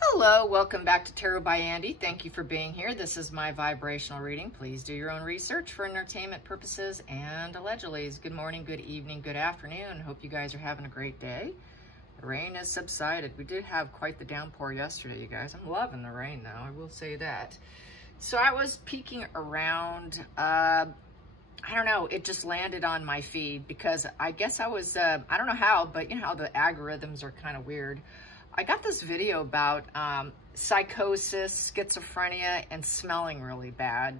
Hello, welcome back to Tarot by Andy. Thank you for being here. This is my vibrational reading. Please do your own research for entertainment purposes and allegedly. Good morning, good evening, good afternoon. Hope you guys are having a great day. The rain has subsided. We did have quite the downpour yesterday, you guys. I'm loving the rain though, I will say that. So I was peeking around, I don't know, it just landed on my feed because I guess I was, I don't know how, but you know how the algorithms are kind of weird. I got this video about psychosis, schizophrenia, and smelling really bad.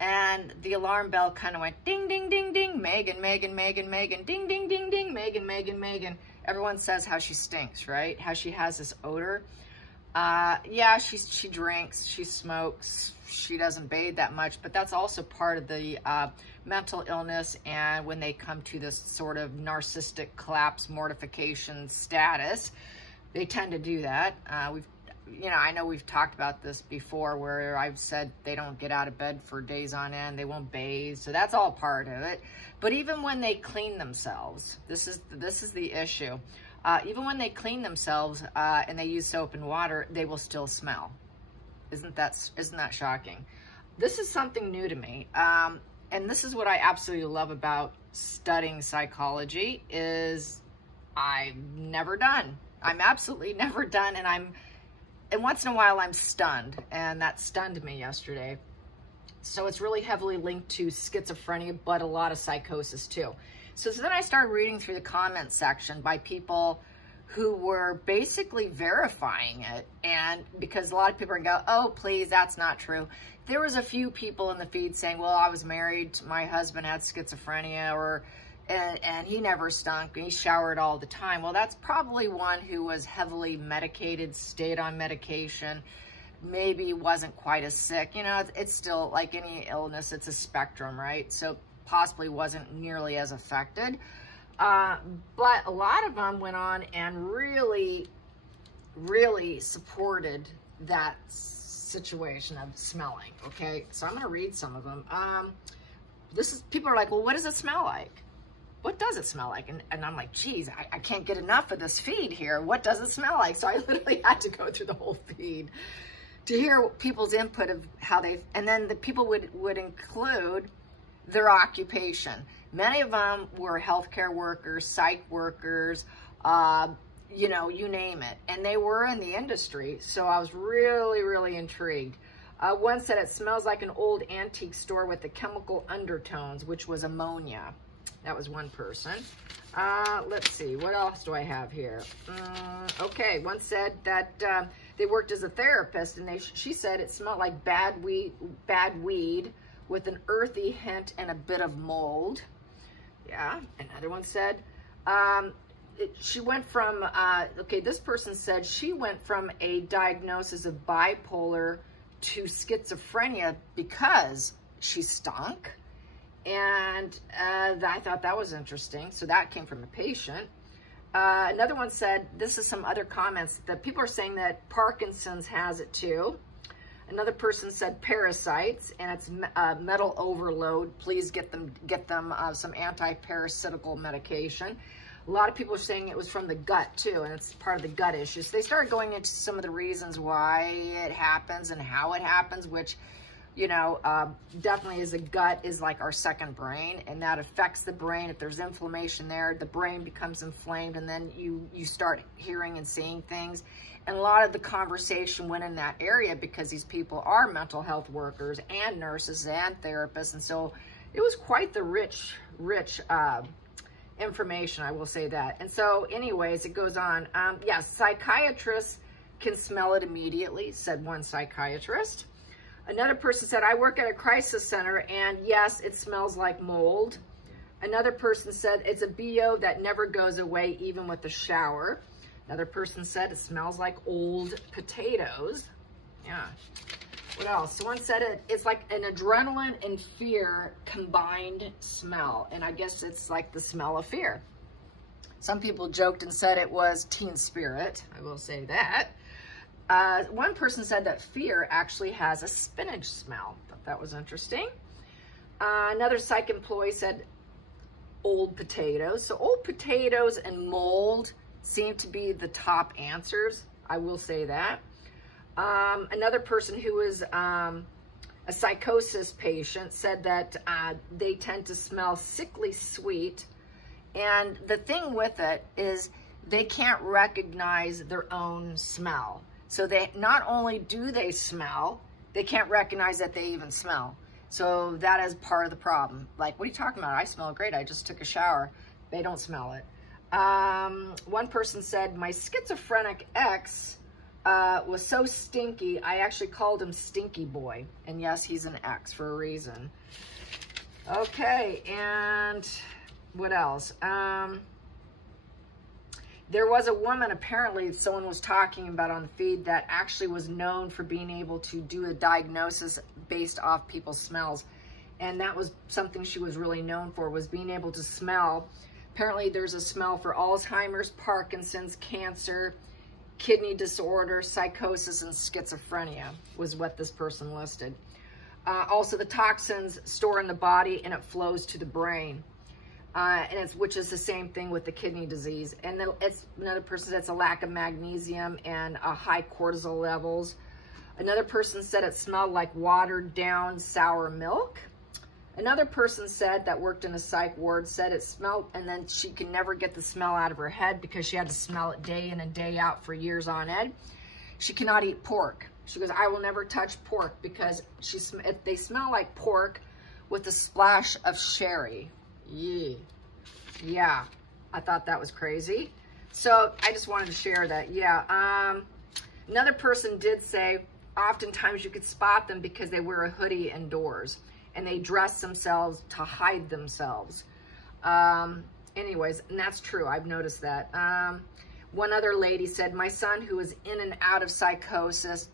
And the alarm bell kind of went ding, ding, ding, ding. Megan, Megan, Megan, Megan, ding, ding, ding, ding. Megan, Megan, Megan. Everyone says how she stinks, right? How she has this odor. Yeah, she drinks, she smokes, she doesn't bathe that much, but that's also part of the mental illness. And when they come to this sort of narcissistic collapse, mortification status, they tend to do that. I know we've talked about this before where I've said they don't get out of bed for days on end, they won't bathe, so that's all part of it. But even when they clean themselves, this is the issue. Even when they clean themselves and they use soap and water, they will still smell. Isn't that shocking? This is something new to me, and this is what I absolutely love about studying psychology is I'm absolutely never done, and once in a while I'm stunned, and that stunned me yesterday. So it's really heavily linked to schizophrenia, but a lot of psychosis too. So then I started reading through the comment section by people who were basically verifying it, and because a lot of people are going to go, oh, please, that's not true. There was a few people in the feed saying, well, I was married, my husband had schizophrenia, and he never stunk, and he showered all the time. Well, that's probably one who was heavily medicated, stayed on medication, maybe wasn't quite as sick. You know, it's still like any illness, it's a spectrum, right? So possibly wasn't nearly as affected. But a lot of them went on and really, really supported that situation of smelling, okay? So I'm gonna read some of them. People are like, well, what does it smell like? What does it smell like? And I'm like, geez, I can't get enough of this feed here. What does it smell like? So I literally had to go through the whole feed to hear people's input of how and then the people would include their occupation. Many of them were healthcare workers, psych workers, you know, you name it. And they were in the industry. So I was really, really intrigued. One said it smells like an old antique store with the chemical undertones, which was ammonia. That was one person. Let's see, what else do I have here? Okay, one said that they worked as a therapist, and she said it smelled like bad weed with an earthy hint and a bit of mold. Yeah, another one said she went from, this person said she went from a diagnosis of bipolar to schizophrenia because she stunk. And I thought that was interesting. So that came from a patient. Another one said, this is some other comments, that people are saying that Parkinson's has it too. Another person said parasites, and it's metal overload. Please get them some anti-parasitical medication. A lot of people are saying it was from the gut too, and it's part of the gut issues. So they started going into some of the reasons why it happens and how it happens, which, you know, definitely the gut is like our second brain, and that affects the brain. If there's inflammation there, the brain becomes inflamed, and then you start hearing and seeing things. And a lot of the conversation went in that area because these people are mental health workers and nurses and therapists. And so it was quite the rich information, I will say that. And so anyways, it goes on. Yes, psychiatrists can smell it immediately, said one psychiatrist. Another person said, I work at a crisis center, and yes, it smells like mold. Another person said, it's a BO that never goes away, even with the shower. Another person said, it smells like old potatoes. Yeah. What else? Someone said it's like an adrenaline and fear combined smell. And I guess it's like the smell of fear. Some people joked and said it was teen spirit. I will say that. One person said that fear actually has a spinach smell. Thought that was interesting. Another psych employee said old potatoes. So old potatoes and mold seem to be the top answers. I will say that. Another person who was a psychosis patient said that they tend to smell sickly sweet. And the thing with it is they can't recognize their own smell. So they not only do they smell, they can't recognize that they even smell. So that is part of the problem. Like, what are you talking about? I smell great. I just took a shower. They don't smell it. One person said, my schizophrenic ex was so stinky, I actually called him Stinky Boy. And yes, he's an ex for a reason. Okay, and what else? There was a woman, apparently someone was talking about on the feed, that actually was known for being able to do a diagnosis based off people's smells. And that was something she was really known for, was being able to smell. Apparently there's a smell for Alzheimer's, Parkinson's, cancer, kidney disorder, psychosis, and schizophrenia was what this person listed. Also, the toxins store in the body and it flows to the brain. Which is the same thing with the kidney disease. And then it's another person that's a lack of magnesium and high cortisol levels. Another person said it smelled like watered down sour milk. Another person said that worked in a psych ward said it smelled, and then she could never get the smell out of her head because she had to smell it day in and day out for years on end. She cannot eat pork. She goes, I will never touch pork because if they smell like pork with a splash of sherry. Yeah, I thought that was crazy. So I just wanted to share that. Yeah. Another person did say oftentimes you could spot them because they wear a hoodie indoors and they dress themselves to hide themselves. Anyways, and that's true. I've noticed that. One other lady said, my son who is in and out of psychosis, ...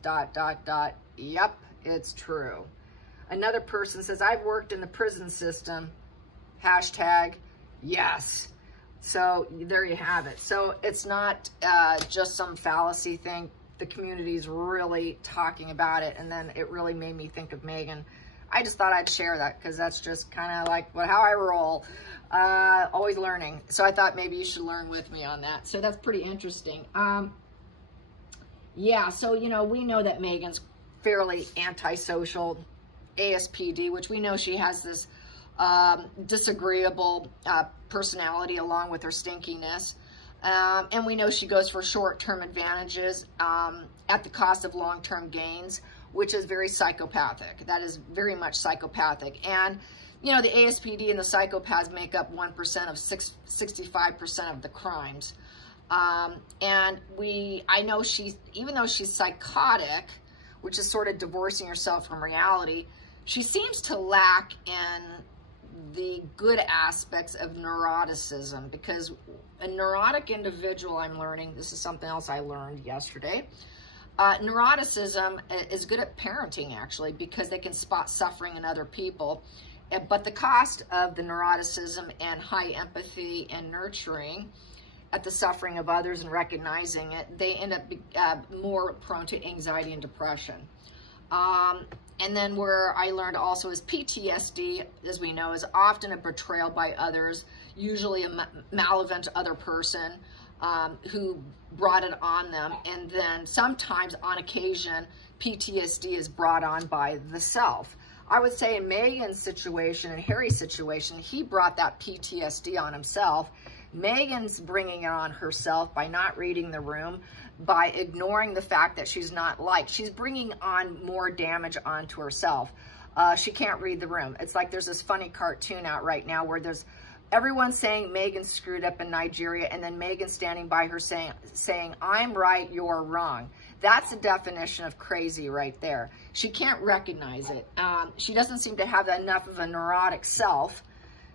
Yep, it's true. Another person says, I've worked in the prison system. Hashtag, yes. So there you have it. So it's not just some fallacy thing. The community's really talking about it. And then it really made me think of Megan. I just thought I'd share that because that's just kind of like how I roll. Always learning. So I thought maybe you should learn with me on that. So that's pretty interesting. Yeah, so, you know, we know that Megan's fairly antisocial, ASPD, which we know she has this disagreeable personality along with her stinkiness. And we know she goes for short-term advantages at the cost of long-term gains, which is very psychopathic. That is very much psychopathic. And, you know, the ASPD and the psychopaths make up 1% of 65% of the crimes. And I know even though she's psychotic, which is sort of divorcing herself from reality, she seems to lack in the good aspects of neuroticism, because a neurotic individual, I'm learning, this is something else I learned yesterday, neuroticism is good at parenting, actually, because they can spot suffering in other people. But the cost of the neuroticism and high empathy and nurturing at the suffering of others and recognizing it, they end up more prone to anxiety and depression. And then where I learned also is PTSD, as we know, is often a betrayal by others, usually a malevolent other person who brought it on them. And then sometimes, on occasion, PTSD is brought on by the self. I would say in Megan's situation and Harry's situation, he brought that PTSD on himself. Megan's bringing it on herself by not reading the room, by ignoring the fact that she's not liked. She's bringing on more damage onto herself. She can't read the room. It's like there's this funny cartoon out right now where there's everyone saying Megan screwed up in Nigeria, and then Megan standing by her saying, I'm right, you're wrong. That's the definition of crazy right there. She can't recognize it. She doesn't seem to have enough of a neurotic self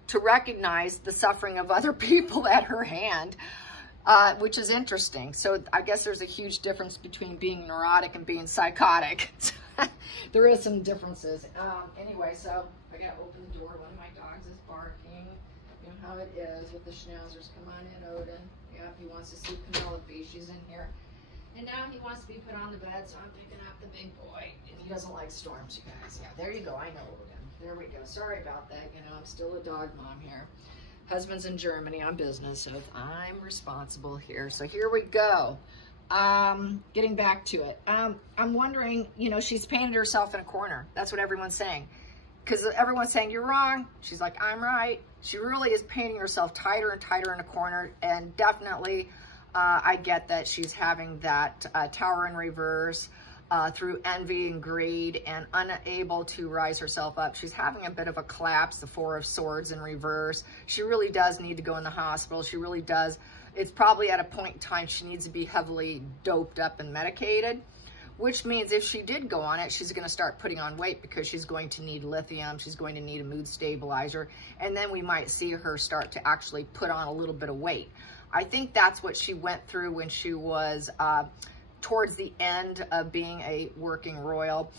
to recognize the suffering of other people at her hand, which is interesting. So I guess there's a huge difference between being neurotic and being psychotic. There is some differences. Anyway, so I gotta open the door. One of my dogs is barking. You know how it is with the schnauzers. Come on in, Odin. Yep, he wants to see Penelope. She's in here. And now he wants to be put on the bed, so I'm picking up the big boy. And he doesn't like storms, you guys. Yeah, there you go. I know, Odin. There we go. Sorry about that. You know, I'm still a dog mom here. Husband's in Germany on business, so I'm responsible here. So here we go. getting back to it. I'm wondering, you know, she's painted herself in a corner. That's what everyone's saying. Because everyone's saying, you're wrong. She's like, I'm right. She really is painting herself tighter and tighter in a corner. And definitely, I get that she's having that Tower in reverse through envy and greed and unable to rise herself up. She's having a bit of a collapse, the Four of Swords in reverse. She really does need to go in the hospital. She really does. It's probably at a point in time she needs to be heavily doped up and medicated, which means if she did go on it, she's going to start putting on weight because she's going to need lithium. She's going to need a mood stabilizer. And then we might see her start to actually put on a little bit of weight. I think that's what she went through when she was towards the end of being a working royal.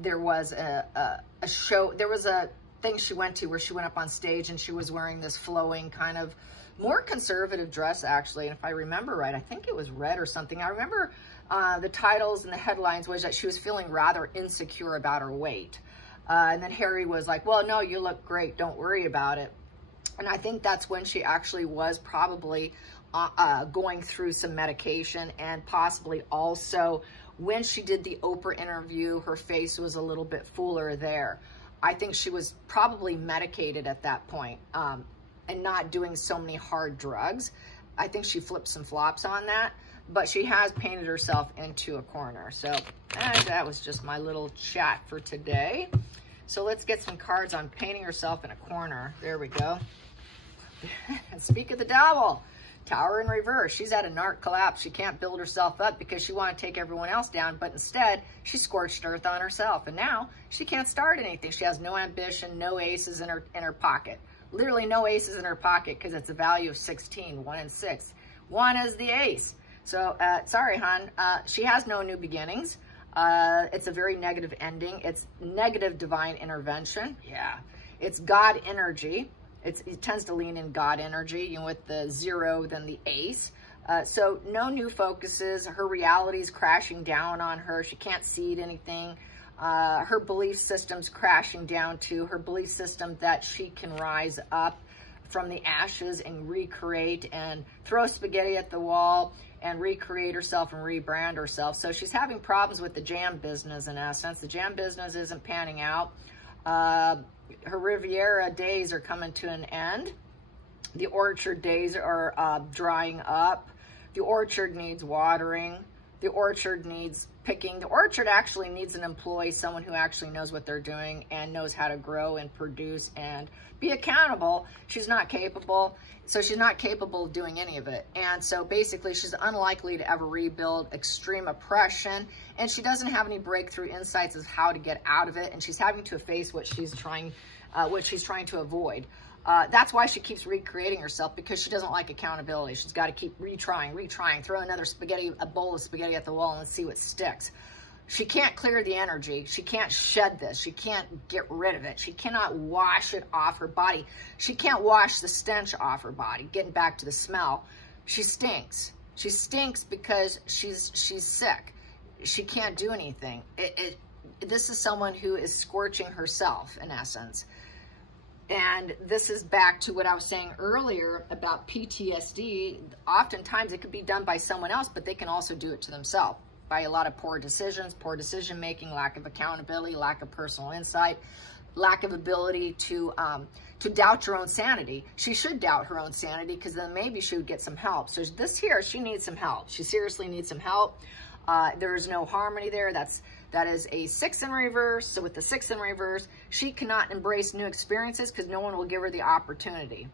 There was a show, there was a thing she went to where she went up on stage and she was wearing this flowing kind of more conservative dress, actually. And if I remember right, I think it was red or something. I remember the titles and the headlines was that she was feeling rather insecure about her weight. And then Harry was like, well, no, you look great. Don't worry about it. And I think that's when she actually was probably going through some medication, and possibly also when she did the Oprah interview, her face was a little bit fuller there. I think she was probably medicated at that point. And not doing so many hard drugs. I think she flipped some flops on that, but she has painted herself into a corner. So that was just my little chat for today. So let's get some cards on painting herself in a corner. There we go. Speak of the devil. Tower in reverse. She's at a narc collapse. She can't build herself up because she wanted to take everyone else down, but instead she scorched earth on herself. And now she can't start anything. She has no ambition, no aces in her pocket. Literally no aces in her pocket because it's a value of 16, 1 and 6. 1 is the ace. So, sorry, hon. She has no new beginnings. It's a very negative ending. It's negative divine intervention. Yeah. It's God energy. It tends to lean in God energy, you know, with the 0, then the ace. So no new focuses. Her reality is crashing down on her. She can't see anything. Her belief system's crashing down to her belief system that she can rise up from the ashes and recreate and throw spaghetti at the wall and recreate herself and rebrand herself. So she's having problems with the jam business in essence. The jam business isn't panning out. Her Riviera days are coming to an end. The orchard days are drying up. The orchard needs watering. The orchard needs picking. The orchard actually needs an employee, someone who actually knows what they're doing and knows how to grow and produce and be accountable. She's not capable. So she's not capable of doing any of it. And so basically she's unlikely to ever rebuild. Extreme oppression. And she doesn't have any breakthrough insights of how to get out of it. And she's having to face what she's trying to avoid. That's why she keeps recreating herself, because she doesn't like accountability. She's got to keep retrying, throw another a bowl of spaghetti at the wall and see what sticks. She can't clear the energy. She can't shed this. She can't get rid of it. She cannot wash it off her body. She can't wash the stench off her body. Getting back to the smell, she stinks. She stinks because she's sick. She can't do anything. This is someone who is scorching herself, in essence. And this is back to what I was saying earlier about PTSD. Oftentimes it could be done by someone else, but they can also do it to themselves by a lot of poor decisions, poor decision making, lack of accountability, lack of personal insight, lack of ability to doubt your own sanity. She should doubt her own sanity, because then maybe she would get some help. So this here, she needs some help. She seriously needs some help. There's no harmony there. That is a 6 in reverse. So with the 6 in reverse, she cannot embrace new experiences because no one will give her the opportunity.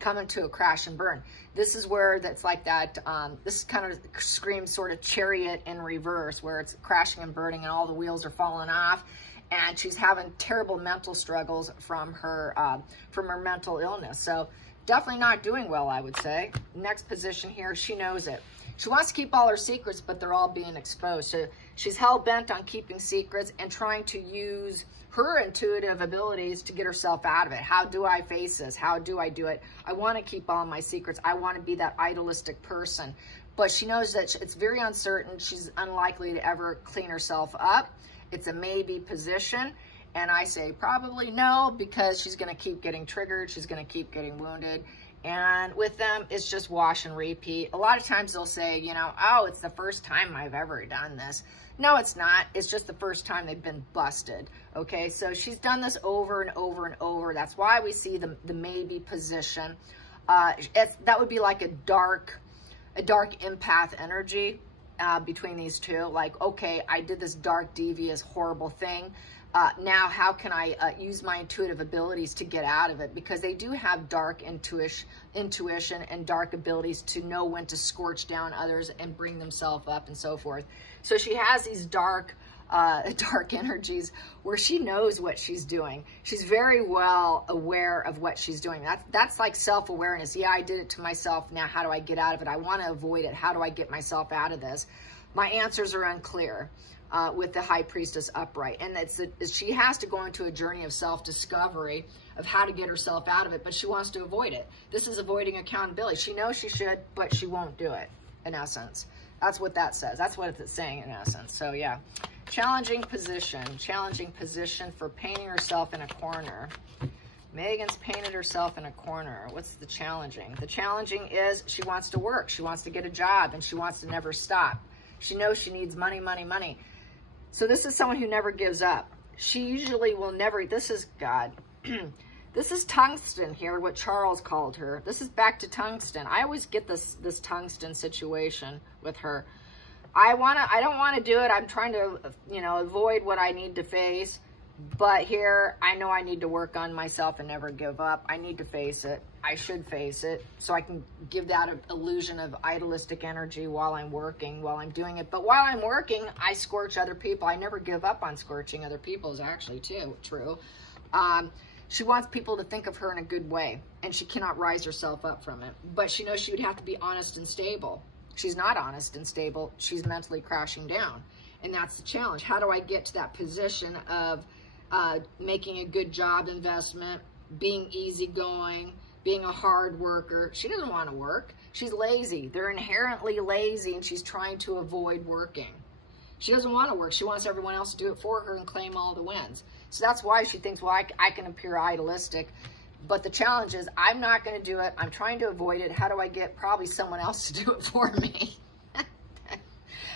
Coming to a crash and burn. This is where that's like that, this kind of screams sort of Chariot in reverse, where it's crashing and burning and all the wheels are falling off. And she's having terrible mental struggles from her mental illness. So definitely not doing well, I would say. Next position here, she knows it. She wants to keep all her secrets, but they're all being exposed. So she's hell-bent on keeping secrets and trying to use her intuitive abilities to get herself out of it. How do I face this? How do I do it? I want to keep all my secrets. I want to be that idealistic person. But she knows that it's very uncertain. She's unlikely to ever clean herself up. It's a maybe position. And I say probably no, because she's going to keep getting triggered. She's going to keep getting wounded. And with them, it's just wash and repeat. A lot of times they'll say, you know, oh, it's the first time I've ever done this. No, it's not. It's just the first time they've been busted. Okay, so she's done this over and over and over. That's why we see the maybe position. That would be like a dark empath energy between these two. Like, okay, I did this dark, devious, horrible thing. Now, how can I use my intuitive abilities to get out of it? Because they do have dark intuition and dark abilities to know when to scorch down others and bring themselves up and so forth. So she has these dark energies where she knows what she's doing. She's very well aware of what she's doing. That's like self-awareness. Yeah, I did it to myself. Now, how do I get out of it? I want to avoid it. How do I get myself out of this? My answers are unclear. With the High Priestess upright. And she has to go into a journey of self-discovery of how to get herself out of it, but she wants to avoid it. This is avoiding accountability. She knows she should, but she won't do it, in essence. That's what that says. That's what it's saying, in essence. So, yeah. Challenging position for painting herself in a corner. Megan's painted herself in a corner. What's the challenging? The challenging is she wants to work. She wants to get a job, and she wants to never stop. She knows she needs money, money, money. So this is someone who never gives up. She usually will never, this is God. This is tungsten here, what Charles called her. This is back to tungsten. I always get this tungsten situation with her. I don't want to do it. I'm trying to, you know, avoid what I need to face. But here, I know I need to work on myself and never give up. I need to face it. I should face it so I can give that illusion of idealistic energy while I'm working, while I'm doing it. But while I'm working, I scorch other people. I never give up on scorching other people is actually true. She wants people to think of her in a good way, and she cannot rise herself up from it. But she knows she would have to be honest and stable. She's not honest and stable. She's mentally crashing down. And that's the challenge. How do I get to that position of making a good job investment, being easygoing, being a hard worker? She doesn't want to work. She's lazy. They're inherently lazy, and she's trying to avoid working. She doesn't want to work. She wants everyone else to do it for her and claim all the wins. So that's why she thinks, well, I can appear idealistic. But the challenge is, I'm not going to do it. I'm trying to avoid it. How do I get probably someone else to do it for me?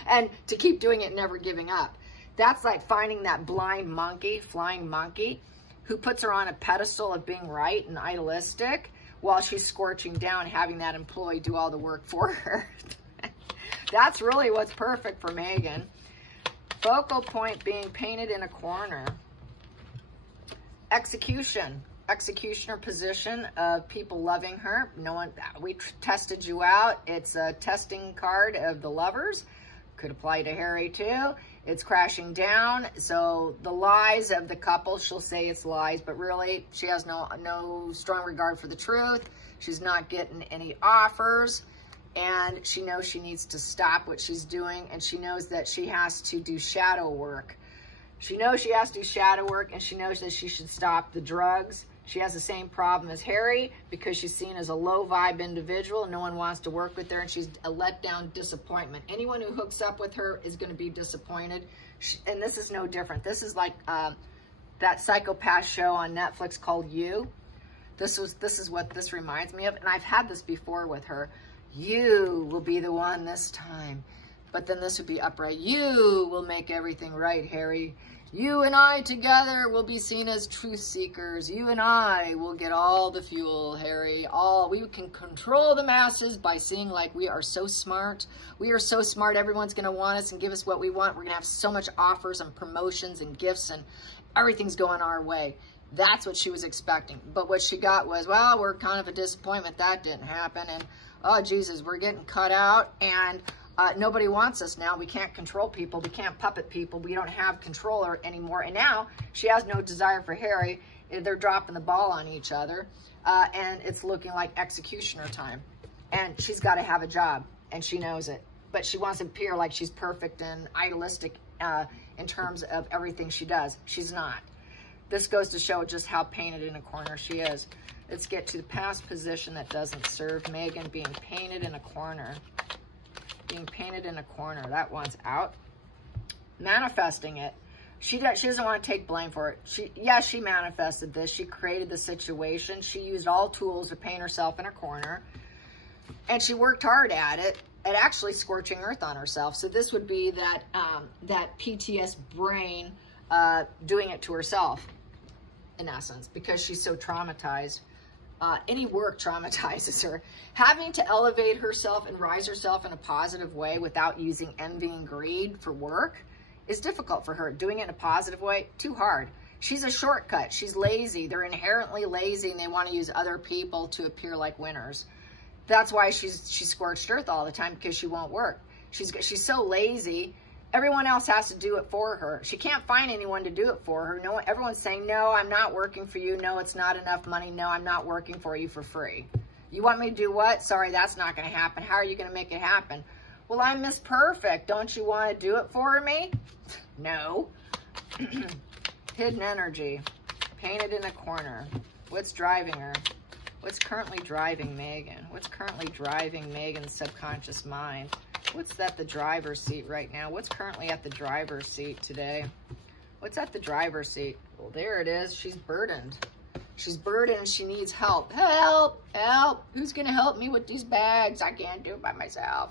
And to keep doing it and never giving up. That's like finding that blind monkey, flying monkey, who puts her on a pedestal of being right and idealistic while she's scorching down, having that employee do all the work for her. That's really what's perfect for Megan. Focal point being painted in a corner. Executioner position of people loving her. No one, we tested you out. It's a testing card of the lovers. Could apply to Harry too. It's crashing down. So the lies of the couple, she'll say it's lies, but really she has no strong regard for the truth. She's not getting any offers, and she knows she needs to stop what she's doing, and she knows that she has to do shadow work. She knows she has to do shadow work, and she knows that she should stop the drugs. She has the same problem as Harry because she's seen as a low vibe individual. No one wants to work with her, and she's a letdown disappointment. Anyone who hooks up with her is going to be disappointed. And this is no different. This is like that psychopath show on Netflix called You. This is what this reminds me of. And I've had this before with her. You will be the one this time. But then this would be upright. You will make everything right, Harry. You and I together will be seen as truth seekers. You and I will get all the fuel, Harry. We can control the masses by seeing like we are so smart. We are so smart. Everyone's going to want us and give us what we want. We're going to have so much offers and promotions and gifts, and everything's going our way. That's what she was expecting. But what she got was, well, we're kind of a disappointment. That didn't happen. And, oh, Jesus, we're getting cut out. And nobody wants us now. We can't control people. We can't puppet people. We don't have control anymore. And now she has no desire for Harry. They're dropping the ball on each other. And it's looking like executioner time. And she's got to have a job. And she knows it. But she wants to appear like she's perfect and idealistic in terms of everything she does. She's not. This goes to show just how painted in a corner she is. Let's get to the past position that doesn't serve Megan, being painted in a corner. Being painted in a corner. That one's out. Manifesting it. She doesn't want to take blame for it. She manifested this. She created the situation. She used all tools to paint herself in a corner. And she worked hard at it, at actually scorching earth on herself. So this would be that, that PTS brain doing it to herself, in essence, because she's so traumatized. Any work traumatizes her. Having to elevate herself and rise herself in a positive way without using envy and greed for work is difficult for her. Doing it in a positive way, too hard. She's a shortcut. She's lazy. They're inherently lazy, and they want to use other people to appear like winners. That's why she's scorched earth all the time, because she won't work. She's so lazy. Everyone else has to do it for her. She can't find anyone to do it for her. No, everyone's saying, no, I'm not working for you. No, it's not enough money. No, I'm not working for you for free. You want me to do what? Sorry, that's not going to happen. How are you going to make it happen? Well, I'm Miss Perfect. Don't you want to do it for me? No. Hidden energy. Painted in a corner. What's driving her? What's currently driving Megan? What's currently driving Megan's subconscious mind? What's at the driver's seat right now? What's currently at the driver's seat today? What's at the driver's seat? Well, there it is. She's burdened. She's burdened. She needs help. Help! Help! Who's going to help me with these bags? I can't do it by myself.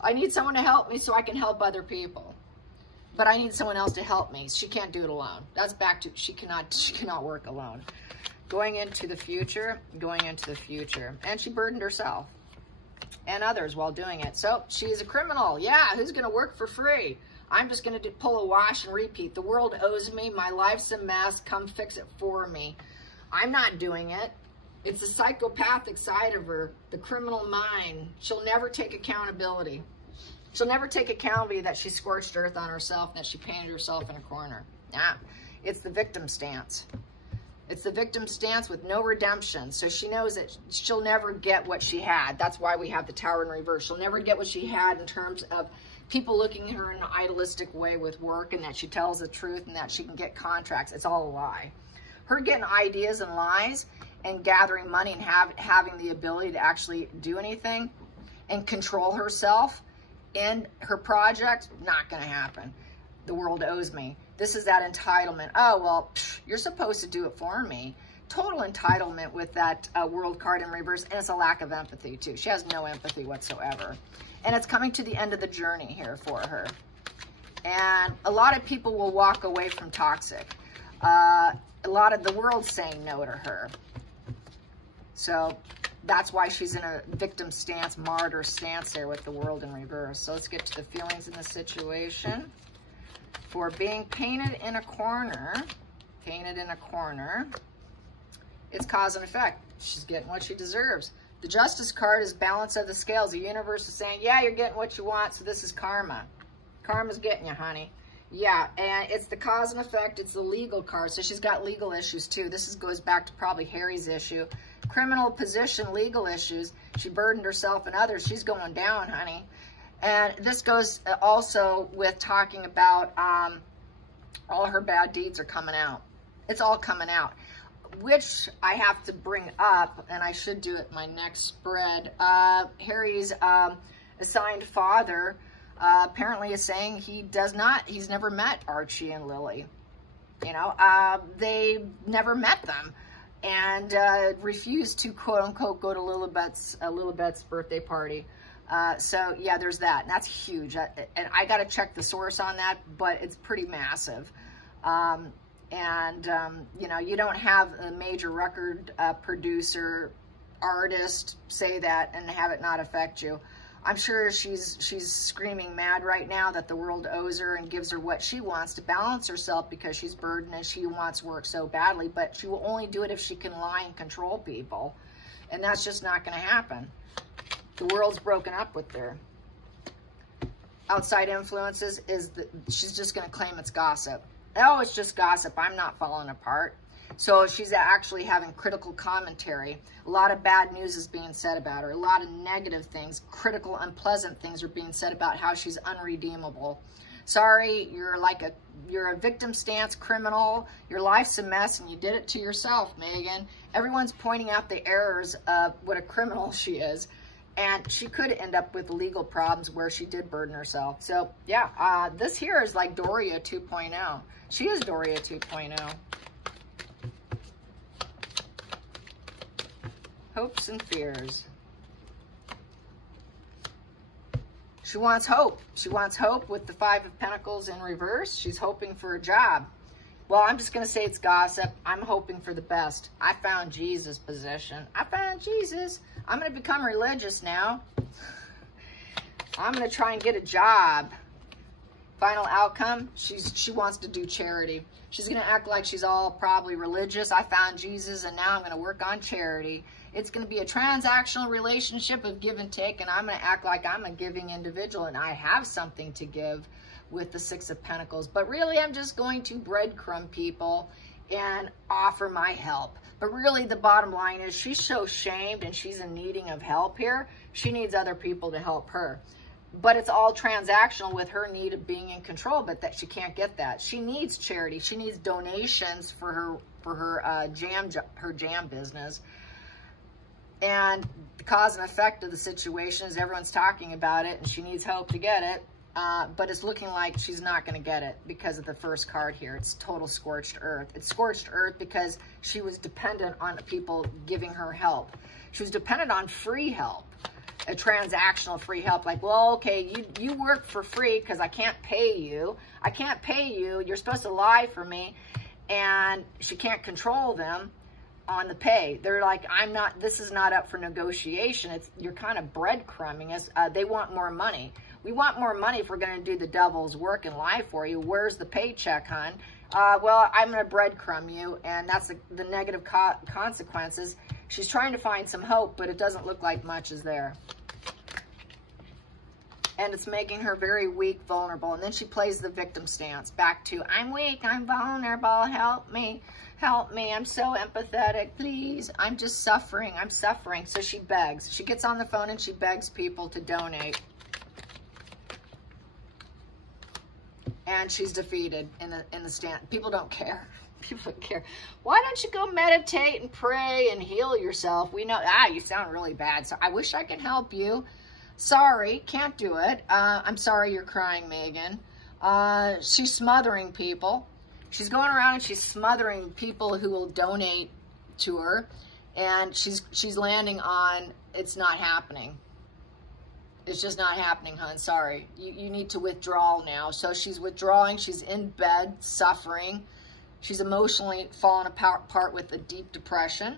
I need someone to help me so I can help other people. But I need someone else to help me. She can't do it alone. That's back to, she cannot work alone. Going into the future. And she burdened herself and others while doing it. So she's a criminal. Yeah, who's going to work for free? I'm just going to pull a wash and repeat. The world owes me. My life's a mess. Come fix it for me. I'm not doing it. It's the psychopathic side of her, the criminal mind. She'll never take accountability. She'll never take accountability that she scorched earth on herself and that she painted herself in a corner. Nah, it's the victim stance. It's the victim stance with no redemption. So she knows that she'll never get what she had. That's why we have the Tower in reverse. She'll never get what she had in terms of people looking at her in an idealistic way with work, and that she tells the truth and that she can get contracts. It's all a lie. Her getting ideas and lies and gathering money and having the ability to actually do anything and control herself and her project, not going to happen. The world owes me. This is that entitlement. Oh, well, you're supposed to do it for me. Total entitlement with that world card in reverse, and it's a lack of empathy too. She has no empathy whatsoever. And it's coming to the end of the journey here for her. And a lot of people will walk away from toxic. A lot of the world's saying no to her. So that's why she's in a victim stance, martyr stance there with the world in reverse. So let's get to the feelings in the situation. For being painted in a corner, it's cause and effect. She's getting what she deserves. The Justice card is balance of the scales. The universe is saying, yeah, you're getting what you want, so this is karma. Karma's getting you, honey. Yeah, and it's the cause and effect. It's the legal card, so she's got legal issues too. This goes back to probably Harry's issue. Criminal position, legal issues. She burdened herself and others. She's going down, honey. And this goes also with talking about all her bad deeds are coming out. It's all coming out, which I have to bring up, and I should do it in my next spread. Harry's assigned father apparently is saying he's never met Archie and Lily. You know, they never met them, and refused to quote unquote go to Lilibet's birthday party. So yeah, there's that, and that's huge. And I got to check the source on that, but it's pretty massive. You know, you don't have a major record producer, artist say that and have it not affect you. I'm sure she's screaming mad right now that the world owes her and gives her what she wants to balance herself because she's burdened and she wants work so badly, but she will only do it if she can lie and control people. And that's just not going to happen. The world's broken up with her. Outside influences she's just going to claim it's gossip. Oh, it's just gossip. I'm not falling apart. So she's actually having critical commentary. A lot of bad news is being said about her. A lot of negative things, critical, unpleasant things are being said about how she's unredeemable. Sorry, you're a victim stance criminal. Your life's a mess and you did it to yourself, Megan. Everyone's pointing out the errors of what a criminal she is. And she could end up with legal problems where she did burden herself. So yeah, this here is like Doria 2.0. She is Doria 2.0. Hopes and fears. She wants hope. She wants hope with the Five of Pentacles in reverse. She's hoping for a job. Well, I'm just going to say it's gossip. I'm hoping for the best. I found Jesus position. I found Jesus. I'm going to become religious now. I'm going to try and get a job. Final outcome, she wants to do charity. She's going to act like she's all probably religious. I found Jesus and now I'm going to work on charity. It's going to be a transactional relationship of give and take, and I'm going to act like I'm a giving individual and I have something to give with the Six of Pentacles. But really, I'm just going to breadcrumb people and offer my help. But really, the bottom line is she's so shamed and she's in needing of help here. She needs other people to help her. But it's all transactional with her need of being in control, but that she can't get that. She needs charity. She needs donations for her jam business. And the cause and effect of the situation is everyone's talking about it and she needs help to get it. But it's looking like she's not going to get it because of the first card here. It's total scorched earth. It's scorched earth because she was dependent on people giving her help. She was dependent on free help, a transactional free help. Like, well, okay, you work for free because I can't pay you. I can't pay you. You're supposed to lie for me. And she can't control them on the pay. They're like, this is not up for negotiation. You're kind of breadcrumbing us. They want more money. We want more money if we're going to do the devil's work and lie for you. Where's the paycheck, hon? Well, I'm going to breadcrumb you, and that's the negative consequences. She's trying to find some hope, but it doesn't look like much is there. And it's making her very weak, vulnerable. And then she plays the victim stance. Back to, I'm weak, I'm vulnerable, help me, I'm so empathetic, please. I'm just suffering, I'm suffering. So she begs. She gets on the phone and she begs people to donate. And she's defeated in the stand. People don't care. People don't care. Why don't you go meditate and pray and heal yourself? We know, you sound really bad. So I wish I could help you. Sorry, can't do it. I'm sorry you're crying, Megan. She's smothering people. She's going around and she's smothering people who will donate to her. And she's landing on, it's not happening. It's just not happening, hon. Sorry. You need to withdraw now. So she's withdrawing. She's in bed, suffering. She's emotionally fallen apart with a deep depression.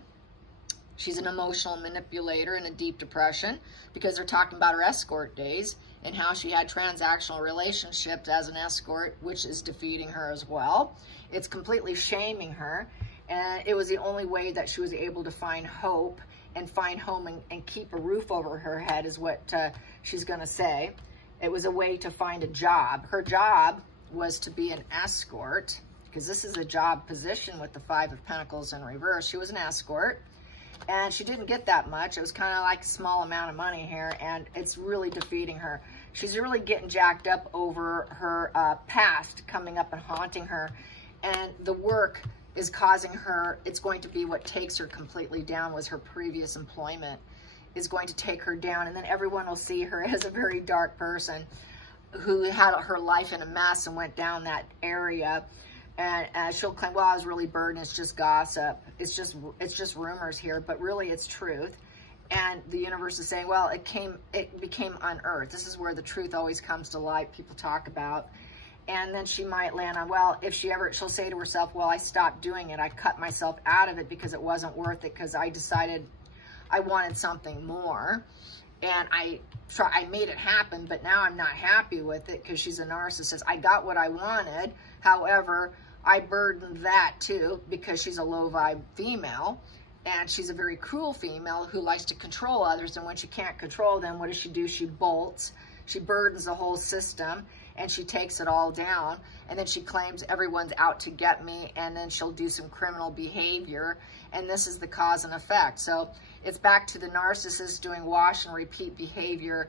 She's an emotional manipulator in a deep depression because they're talking about her escort days and how she had transactional relationships as an escort, which is defeating her as well. It's completely shaming her. And it was the only way that she was able to find hope and find home and keep a roof over her head is what she's going to say. It was a way to find a job. Her job was to be an escort because this is a job position with the Five of Pentacles in reverse. She was an escort and she didn't get that much. It was kind of like a small amount of money here and it's really defeating her. She's really getting jacked up over her past coming up and haunting her, and the work is causing her, it's going to be what takes her completely down was her previous employment is going to take her down. And then everyone will see her as a very dark person who had her life in a mess and went down that area. And she'll claim, well, I was really burdened. It's just gossip. It's just rumors here, but really it's truth. And the universe is saying, well, it became unearthed. This is where the truth always comes to light. People talk about. And then she might land on, well, if she'll say to herself, well, I stopped doing it. I cut myself out of it because it wasn't worth it because I decided I wanted something more. And I made it happen, but now I'm not happy with it because she's a narcissist. I got what I wanted. However, I burdened that too because she's a low vibe female. And she's a very cruel female who likes to control others. And when she can't control them, what does she do? She bolts. She burdens the whole system. And she takes it all down, and then she claims everyone's out to get me, and then she'll do some criminal behavior, and this is the cause and effect. So it's back to the narcissist doing wash and repeat behavior.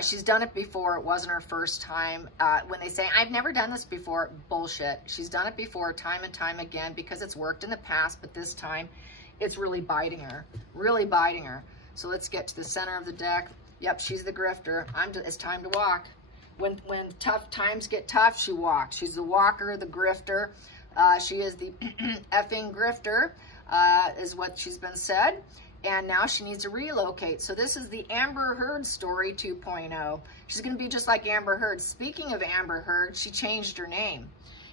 She's done it before. It wasn't her first time. When they say, I've never done this before, bullshit. She's done it before time and time again because it's worked in the past, but this time it's really biting her, really biting her. So let's get to the center of the deck. Yep, she's the grifter. It's time to walk. When tough times get tough, she walks. She's the walker, the grifter. She is the effing grifter, is what she's been said. And now she needs to relocate. So this is the Amber Heard story 2.0. She's going to be just like Amber Heard. Speaking of Amber Heard, she changed her name.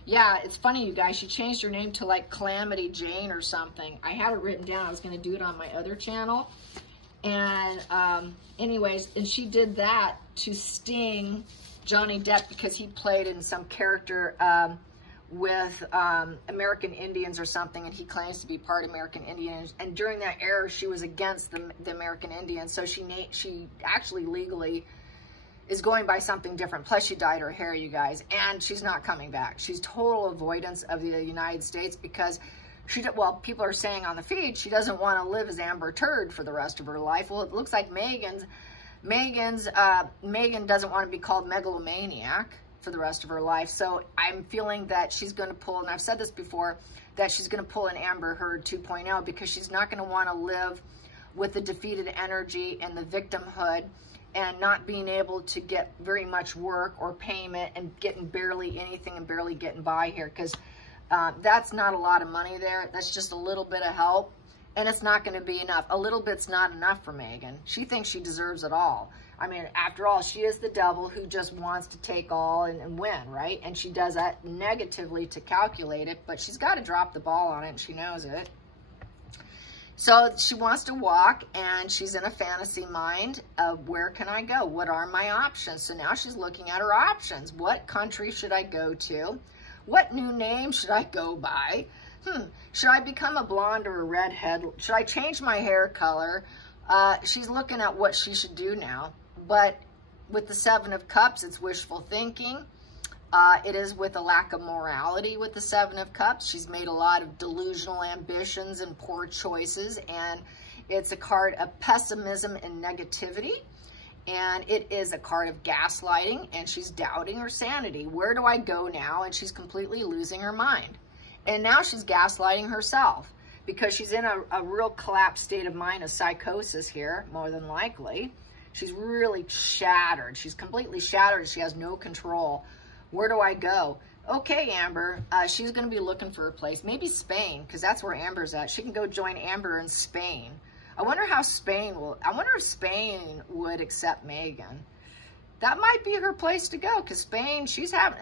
Yeah, it's funny, you guys. She changed her name to like Calamity Jane or something. I had it written down. I was going to do it on my other channel. And anyways, and she did that to sting Johnny Depp because he played in some character with American Indians or something, and he claims to be part American Indian. And during that era, she was against the American Indians, so she actually legally is going by something different. Plus, she dyed her hair, you guys, and she's not coming back. She's total avoidance of the United States because well, people are saying on the feed she doesn't want to live as Amber Turd for the rest of her life. Well, it looks like Megan doesn't want to be called megalomaniac for the rest of her life. So I'm feeling that she's going to pull, and I've said this before, that she's going to pull an Amber Heard 2.0 because she's not going to want to live with the defeated energy and the victimhood and not being able to get very much work or payment and getting barely anything and barely getting by here, because that's not a lot of money there. That's just a little bit of help, and it's not going to be enough. A little bit's not enough for Megan. She thinks she deserves it all. I mean, after all, she is the devil who just wants to take all and win, right? And she does that negatively to calculate it, but she's got to drop the ball on it, and she knows it. So she wants to walk, and she's in a fantasy mind of where can I go? What are my options? So now she's looking at her options. What country should I go to? What new name should I go by? Should I become a blonde or a redhead? Should I change my hair color? She's looking at what she should do now. But with the Seven of Cups, it's wishful thinking. It is with a lack of morality with the Seven of Cups. She's made a lot of delusional ambitions and poor choices. And it's a card of pessimism and negativity. And it is a card of gaslighting. And she's doubting her sanity. Where do I go now? And she's completely losing her mind. And now she's gaslighting herself because she's in a real collapsed state of mind, a psychosis here, more than likely. She's really shattered. She's completely shattered. She has no control. Where do I go? Okay, Amber. She's going to be looking for a place. Maybe Spain, because that's where Amber's at. She can go join Amber in Spain. I wonder how I wonder if Spain would accept Megan. That might be her place to go, because Spain,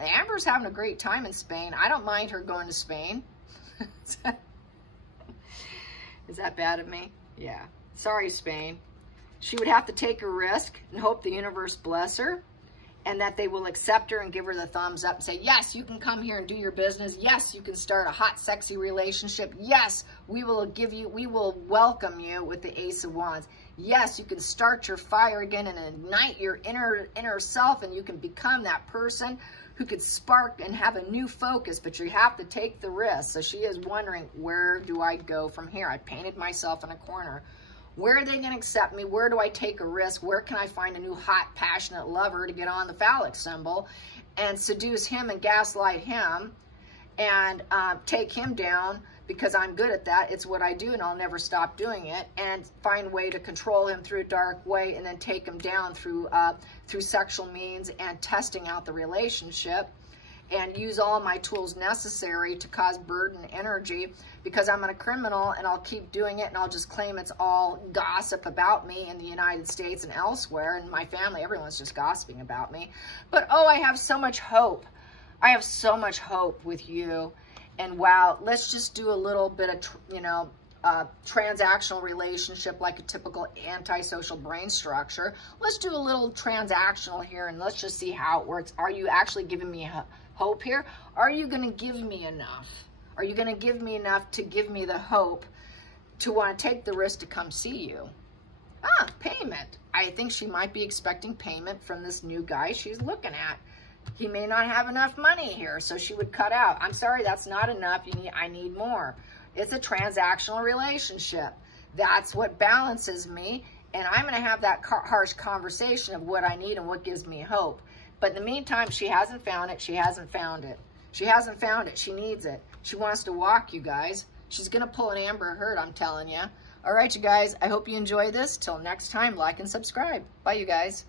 Amber's having a great time in Spain. I don't mind her going to Spain. Is that bad of me? Yeah. Sorry, Spain. She would have to take a risk and hope the universe bless her and that they will accept her and give her the thumbs up and say, yes, you can come here and do your business. Yes, you can start a hot, sexy relationship. Yes, we will welcome you with the Ace of Wands. Yes, you can start your fire again and ignite your inner self, and you can become that person who could spark and have a new focus, but you have to take the risk. So she is wondering, where do I go from here? I painted myself in a corner. Where are they going to accept me? Where do I take a risk? Where can I find a new hot, passionate lover to get on the phallic symbol and seduce him and gaslight him and take him down? Because I'm good at that. It's what I do, and I'll never stop doing it. And find a way to control him through a dark way, and then take him down through sexual means and testing out the relationship, and use all my tools necessary to cause burden energy, because I'm a criminal, and I'll keep doing it, and I'll just claim it's all gossip about me in the United States and elsewhere, and my family, everyone's just gossiping about me. But oh, I have so much hope. I have so much hope with you. And wow, let's just do a little bit of, transactional relationship, like a typical antisocial brain structure. Let's do a little transactional here, and let's just see how it works. Are you actually giving me hope here? Are you going to give me enough? Are you going to give me enough to give me the hope to want to take the risk to come see you? Payment. I think she might be expecting payment from this new guy she's looking at. He may not have enough money here, so she would cut out. I'm sorry, that's not enough. I need more. It's a transactional relationship. That's what balances me, and I'm going to have that harsh conversation of what I need and what gives me hope. But in the meantime, she hasn't found it. She hasn't found it. She hasn't found it. She needs it. She wants to walk, you guys. She's going to pull an Amber Heard, I'm telling you. All right, you guys, I hope you enjoy this. Till next time, like and subscribe. Bye, you guys.